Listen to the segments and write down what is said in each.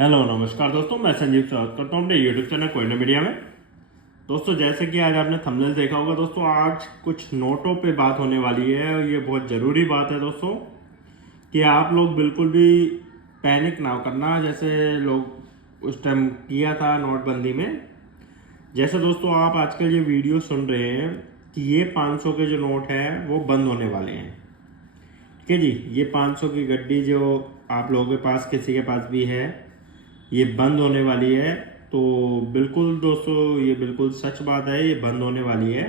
Hello नमस्कार दोस्तों, मैं संजीव स्वागत करता हूँ अपने यूट्यूब चैनल कोइना मीडिया में। दोस्तों, जैसे कि आज आपने थंबनेल देखा होगा दोस्तों, आज कुछ नोटों पे बात होने वाली है और ये बहुत ज़रूरी बात है दोस्तों कि आप लोग बिल्कुल भी पैनिक ना करना जैसे लोग उस टाइम किया था नोटबंदी में। जैसे दोस्तों आप आजकल ये वीडियो सुन रहे हैं कि ये 500 के जो नोट है वो बंद होने वाले हैं। ठीक है जी, ये 500 की गड्डी जो आप लोगों के पास किसी के पास भी है ये बंद होने वाली है। तो बिल्कुल दोस्तों ये बिल्कुल सच बात है, ये बंद होने वाली है।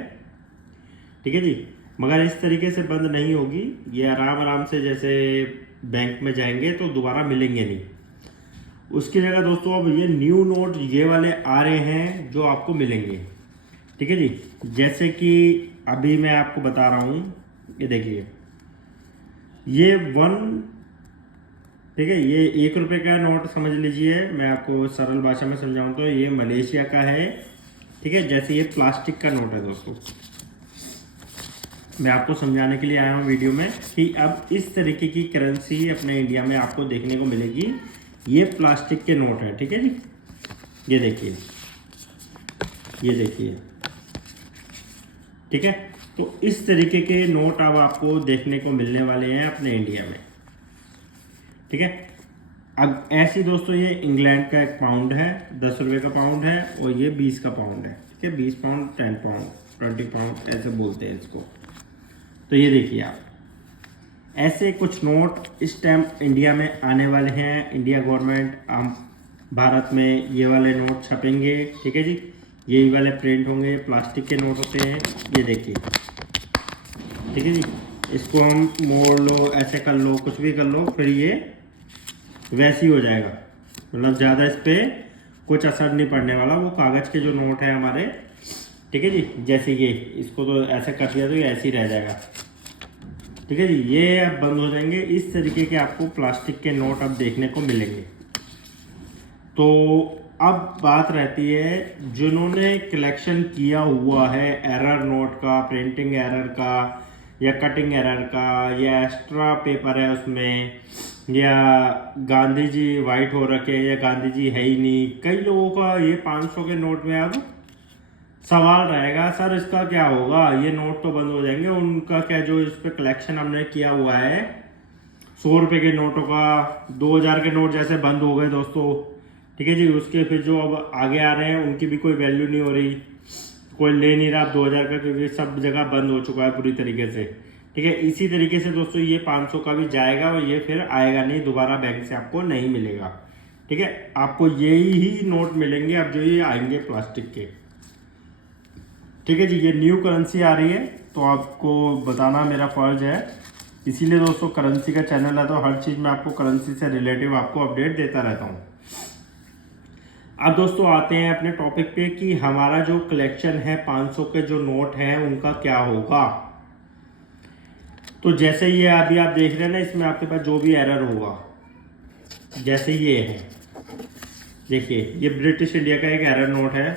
ठीक है जी, मगर इस तरीके से बंद नहीं होगी। ये आराम आराम से जैसे बैंक में जाएंगे तो दोबारा मिलेंगे नहीं। उसकी जगह दोस्तों अब ये न्यू नोट ये वाले आ रहे हैं जो आपको मिलेंगे। ठीक है जी, जैसे कि अभी मैं आपको बता रहा हूँ, ये देखिए ये ठीक है, ये 1 रुपये का नोट समझ लीजिए। मैं आपको सरल भाषा में समझाऊं तो ये मलेशिया का है। ठीक है, जैसे ये प्लास्टिक का नोट है दोस्तों, मैं आपको समझाने के लिए आया हूँ वीडियो में कि अब इस तरीके की करेंसी अपने इंडिया में आपको देखने को मिलेगी। ये प्लास्टिक के नोट है। ठीक है जी, ये देखिए, ये देखिए। ठीक है, तो इस तरीके के नोट अब आपको देखने को मिलने वाले हैं अपने इंडिया में। ठीक है, अब ऐसी दोस्तों ये इंग्लैंड का 1 पाउंड है, 10 रुपये का पाउंड है, और ये 20 का पाउंड है। ठीक है, 20 पाउंड, 10 पाउंड, 20 पाउंड ऐसे बोलते हैं इसको। तो ये देखिए आप, ऐसे कुछ नोट इस टाइम इंडिया में आने वाले हैं। इंडिया गवर्नमेंट भारत में ये वाले नोट छपेंगे। ठीक है जी, यही वाले प्रिंट होंगे, प्लास्टिक के नोट होते हैं। ये देखिए, ठीक है जी, इसको हम मोड़ लो, ऐसे कर लो, कुछ भी कर लो, फिर ये वैसे ही हो जाएगा। मतलब ज़्यादा इस पर कुछ असर नहीं पड़ने वाला। वो कागज़ के जो नोट हैं हमारे, ठीक है जी, जैसे ये इसको तो ऐसे कर दिया तो ये ऐसे ही रह जाएगा। ठीक है जी, ये अब बंद हो जाएंगे। इस तरीके के आपको प्लास्टिक के नोट अब देखने को मिलेंगे। तो अब बात रहती है जिन्होंने कलेक्शन किया हुआ है एरर नोट का, प्रिंटिंग एरर का या कटिंग एरर का, या एक्स्ट्रा पेपर है उसमें, या गांधी जी वाइट हो रखे हैं या गांधी जी है ही नहीं। कई लोगों का ये 500 के नोट में अब सवाल रहेगा, सर इसका क्या होगा, ये नोट तो बंद हो जाएंगे, उनका क्या जो इस पे कलेक्शन हमने किया हुआ है 100 रुपये के नोटों का, 2000 के नोट जैसे बंद हो गए दोस्तों। ठीक है जी, उसके फिर जो अब आगे आ रहे हैं उनकी भी कोई वैल्यू नहीं हो रही, कोई ले नहीं रहा 2000 का, क्योंकि सब जगह बंद हो चुका है पूरी तरीके से। ठीक है, इसी तरीके से दोस्तों ये 500 का भी जाएगा और ये फिर आएगा नहीं दोबारा, बैंक से आपको नहीं मिलेगा। ठीक है, आपको यही ही नोट मिलेंगे अब जो ये आएंगे प्लास्टिक के। ठीक है जी, ये न्यू करेंसी आ रही है तो आपको बताना मेरा फर्ज है। इसीलिए दोस्तों करेंसी का चैनल है तो हर चीज़ में आपको करेंसी से रिलेटिव आपको अपडेट देता रहता हूँ। अब दोस्तों आते हैं अपने टॉपिक पे कि हमारा जो कलेक्शन है 500 के जो नोट हैं उनका क्या होगा। तो जैसे ये अभी आप देख रहे हैं ना, इसमें आपके पास जो भी एरर होगा, जैसे ये है, देखिए ये ब्रिटिश इंडिया का एक एरर नोट है।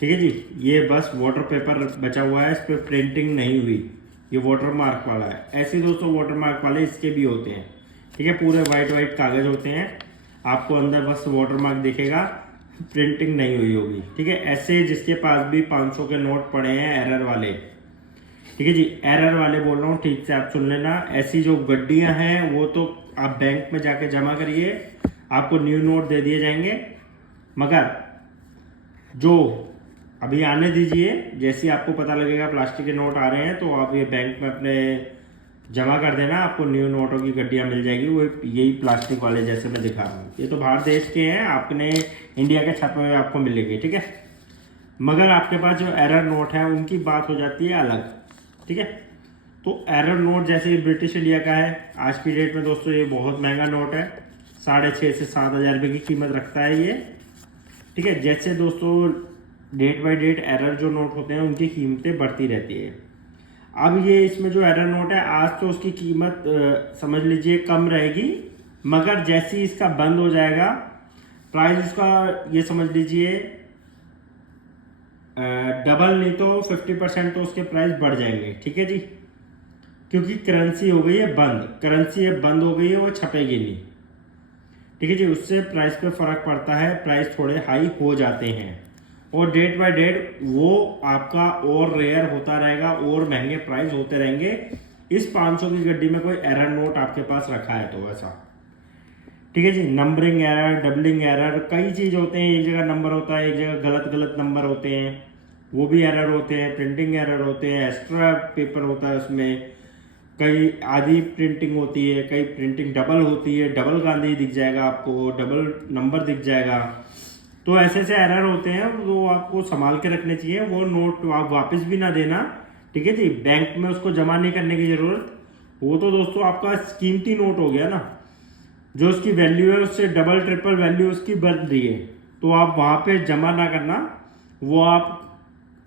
ठीक है जी, ये बस वाटर पेपर बचा हुआ है, इस पर प्रिंटिंग नहीं हुई, ये वाटर मार्क वाला है। ऐसे दोस्तों वाटर मार्क वाले इसके भी होते हैं। ठीक है, पूरे वाइट वाइट कागज होते हैं, आपको अंदर बस वाटर मार्क दिखेगा, प्रिंटिंग नहीं हुई होगी। ठीक है, ऐसे जिसके पास भी 500 के नोट पड़े हैं एरर वाले, ठीक है जी, एरर वाले बोल रहा हूँ, ठीक से आप सुन लेना। ऐसी जो गड्डियां हैं वो तो आप बैंक में जाके जमा करिए, आपको न्यू नोट दे दिए जाएंगे। मगर जो अभी आने दीजिए, जैसे आपको पता लगेगा प्लास्टिक के नोट आ रहे हैं तो आप ये बैंक में अपने जमा कर देना, आपको न्यू नोटों की गड्डियां मिल जाएगी। वो यही प्लास्टिक वाले जैसे मैं दिखा रहा हूँ, ये तो बाहर देश के हैं, आपने इंडिया के छपे हुए आपको मिलेंगे। ठीक है, मगर आपके पास जो एरर नोट है उनकी बात हो जाती है अलग। ठीक है, तो एरर नोट जैसे ब्रिटिश इंडिया का है, आज की डेट में दोस्तों ये बहुत महंगा नोट है, 6,500 से 7,000 रुपये की कीमत रखता है ये। ठीक है, जैसे दोस्तों डेट बाय डेट एरर जो नोट होते हैं उनकी कीमतें बढ़ती रहती है। अब ये इसमें जो एरर नोट है आज तो उसकी कीमत समझ लीजिए कम रहेगी, मगर जैसे ही इसका बंद हो जाएगा प्राइस उसका ये समझ लीजिए डबल नहीं तो 50% तो उसके प्राइस बढ़ जाएंगे। ठीक है जी, क्योंकि करेंसी हो गई है बंद, करेंसी अब बंद हो गई है, वो छपेगी नहीं। ठीक है जी, उससे प्राइस पे फर्क पड़ता है, प्राइस थोड़े हाई हो जाते हैं और डेट बाय डेट वो आपका और रेयर होता रहेगा और महंगे प्राइस होते रहेंगे। इस 500 की गड्डी में कोई एरर नोट आपके पास रखा है तो ऐसा, ठीक है जी। नंबरिंग एरर, डबलिंग एरर, कई चीज होते हैं, एक जगह नंबर होता है, एक जगह गलत गलत नंबर होते हैं, वो भी एरर होते हैं। प्रिंटिंग एरर होते हैं, एक्स्ट्रा पेपर होता है उसमें, कई आधी प्रिंटिंग होती है, कई प्रिंटिंग डबल होती है, डबल गांधी दिख जाएगा आपको, डबल नंबर दिख जाएगा। तो ऐसे ऐसे एरर होते हैं, वो आपको संभाल के रखने चाहिए। वो नोट आप वापस भी ना देना, ठीक है जी। बैंक में उसको जमा नहीं करने की जरूरत, वो तो दोस्तों आपका कीमती नोट हो गया ना, जो उसकी वैल्यू है उससे डबल ट्रिपल वैल्यू उसकी बढ़ रही है, तो आप वहाँ पे जमा ना करना। वो आप,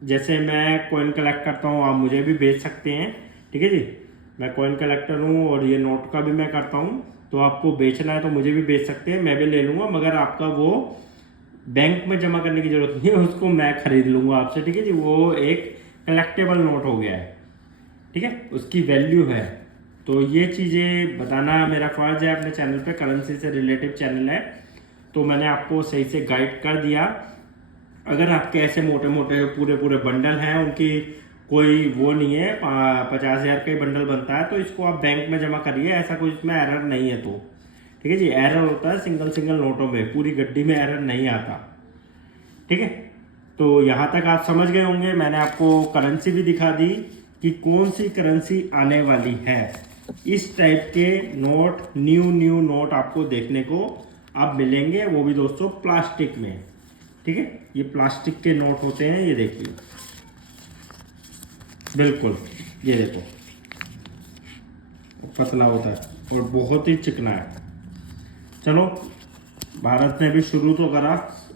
जैसे मैं कॉइन कलेक्ट करता हूँ, आप मुझे भी भेज सकते हैं, ठीक है जी। मैं कॉइन कलेक्टर हूँ और ये नोट का भी मैं करता हूँ, तो आपको बेचना है तो मुझे भी बेच सकते हैं, मैं भी ले लूँगा, मगर आपका वो बैंक में जमा करने की जरूरत नहीं है, उसको मैं खरीद लूँगा आपसे, ठीक है जी। वो एक कलेक्टेबल नोट हो गया है, ठीक है, उसकी वैल्यू है। तो ये चीज़ें बताना मेरा फर्ज है अपने चैनल पे, करेंसी से रिलेटिव चैनल है, तो मैंने आपको सही से गाइड कर दिया। अगर आपके ऐसे मोटे मोटे पूरे पूरे बंडल हैं, उनकी कोई वो नहीं है, 50,000 का ही बंडल बनता है, तो इसको आप बैंक में जमा करिए, ऐसा कोई इसमें एरर नहीं है। तो ठीक है जी, एरर होता है सिंगल सिंगल नोटों में, पूरी गड्डी में एरर नहीं आता, ठीक है। तो यहाँ तक आप समझ गए होंगे, मैंने आपको करेंसी भी दिखा दी कि कौन सी करेंसी आने वाली है। इस टाइप के नोट, न्यू नोट आपको देखने को अब मिलेंगे, वो भी दोस्तों प्लास्टिक में, ठीक है। ये प्लास्टिक के नोट होते हैं, ये देखिए, बिल्कुल ये देखो, पतला होता है और बहुत ही चिकना है। चलो, भारत ने भी शुरू तो करा,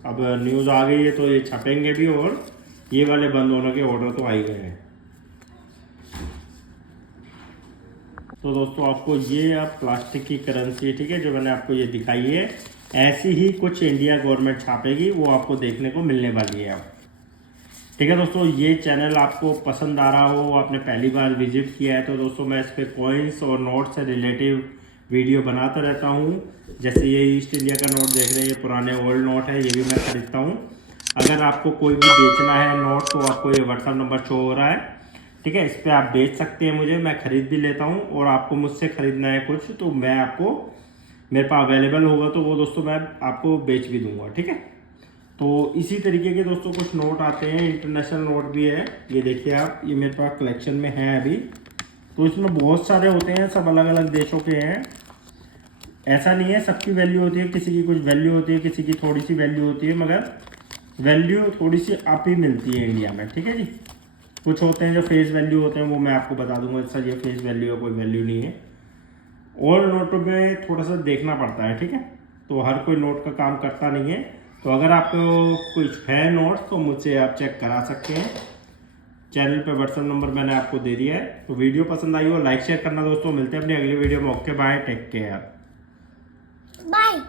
अब न्यूज़ आ गई है तो ये छपेंगे भी, और ये वाले बंद होने के ऑर्डर तो आ ही गए हैं। तो दोस्तों आपको ये अब प्लास्टिक की करेंसी, ठीक है, जो मैंने आपको ये दिखाई है, ऐसी ही कुछ इंडिया गवर्नमेंट छापेगी, वो आपको देखने को मिलने वाली है अब, ठीक है दोस्तों। ये चैनल आपको पसंद आ रहा हो, आपने पहली बार विजिट किया है, तो दोस्तों मैं इस पर कॉइन्स और नोट से रिलेटिव वीडियो बनाता रहता हूँ। जैसे ये ईस्ट इंडिया का नोट देख रहे हैं, ये पुराने ओल्ड नोट है, ये भी मैं खरीदता हूँ। अगर आपको कोई भी बेचना है नोट, तो आपको ये व्हाट्सअप नंबर शो हो रहा है, ठीक है, इस पर आप बेच सकते हैं मुझे, मैं खरीद भी लेता हूँ। और आपको मुझसे खरीदना है कुछ, तो मैं आपको, मेरे पास अवेलेबल होगा तो वो दोस्तों मैं आपको बेच भी दूंगा, ठीक है। तो इसी तरीके के दोस्तों कुछ नोट आते हैं, इंटरनेशनल नोट भी है, ये देखिए आप, ये मेरे पास कलेक्शन में है अभी। तो इसमें बहुत सारे होते हैं, सब अलग अलग देशों के हैं, ऐसा नहीं है सबकी वैल्यू होती है, किसी की कुछ वैल्यू होती है, किसी की थोड़ी सी वैल्यू होती है, मगर वैल्यू थोड़ी सी आप ही मिलती है इंडिया में, ठीक है जी। कुछ होते हैं जो फेस वैल्यू होते हैं, वो मैं आपको बता दूंगा, सर ये फेस वैल्यू है, कोई वैल्यू नहीं है। और नोटों में थोड़ा सा देखना पड़ता है, ठीक है, तो हर कोई नोट का काम करता नहीं है। तो अगर आपको कुछ है नोट्स, तो मुझसे आप चेक करा सकते हैं, चैनल पे व्हाट्सएप नंबर मैंने आपको दे दिया है। तो वीडियो पसंद आई हो लाइक शेयर करना दोस्तों, मिलते हैं अपनी अगली वीडियो में। Okay bye, take care, bye.